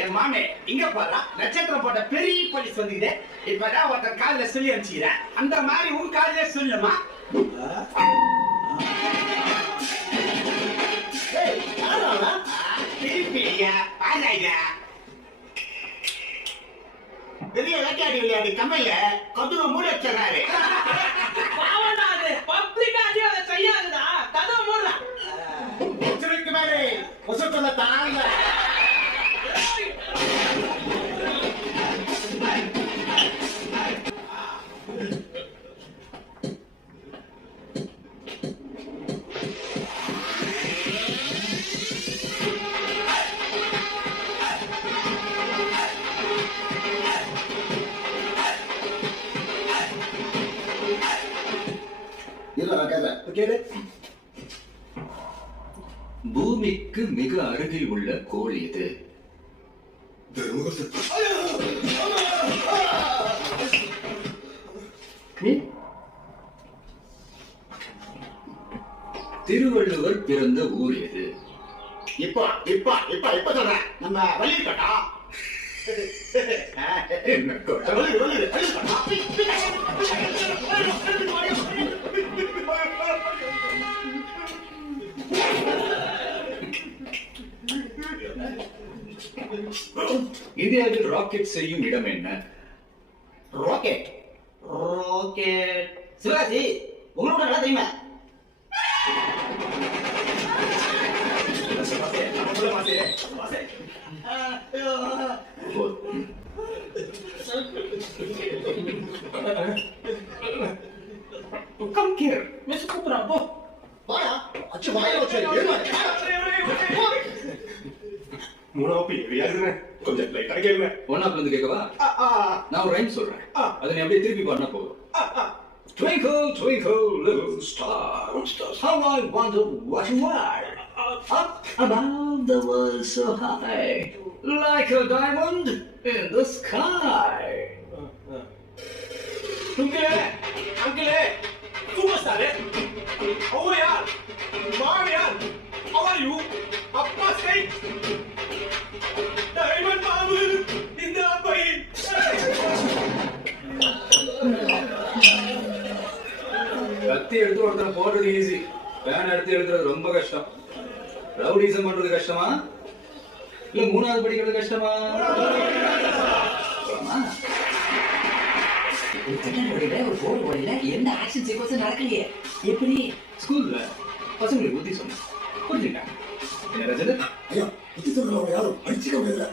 என் மாமே இங்க பாரு நட்சத்திரம் போட்ட பெரிய போலீஸ் வந்துக்குது. இப்பதான் ஒருத்தர் காலில சொல்லி அனுப்பிச்சுக்கிறேன். அந்த மாதிரி உன் காலில சொல்லுமா? பெரிய வேட்டையாடி விளையாடி கம்மையில கதவை மூடி வச்சிடறாரு. தாங்க பூமிக்கு மிக அருகில் உள்ள கோள் எது? திருவள்ளுவர் பிறந்த ஊர் எது? இப்ப இப்ப இப்ப இப்ப சொல்றேன். நம்ம வள்ளி கட்டா என்ன இந்தியாவில் ராக்கெட் செய்யும் இடம் என்ன? ராக்கெட் ராக்கெட் சிவாஜி உங்களோட நல்லா தெரியுமா? Come here. Miss Cooper, போ. வாயா அச்சு வாயா வச்சு மூணாவது யாருன்னு கொஞ்சம் லைட்டா கேளுங்க. ஒன்னாப்ல இருந்து கேட்கவா? நான் ஒரு ரைம் சொல்றேன். அதை நீ அப்படியே திருப்பி பாடினா போதும். Twinkle, twinkle, little star, how I wonder what you are. Up above the world so high, like a diamond in the sky. அங்கிளே சூப்பர் ஸ்டார். அவர் யார்? மாமியார். How are you? அப்பா ஸ்கை. டைமண்ட் பாபு இந்த பை. கத்தி எடுத்து ஒருத்தர போடுறது ஈஸி, பேன் எடுத்து எழுதுறது ரொம்ப கஷ்டம். ரவுடிசம் பண்றது கஷ்டமா இல்ல மூணாவது படிக்கிறது கஷ்டமா? ஒரு போர்டு போடல, எந்த ஆக்ஷன் சீக்வன்ஸும் நடக்கலையே. எப்படி ஸ்கூல்ல பசங்களுக்கு புத்தி சொன்ன புரிஞ்சுட்டாங்க. என்ன ரஜினி? ஐயா புத்தி சொல்றவங்க யாரும் அடிச்சுக்க முடியல.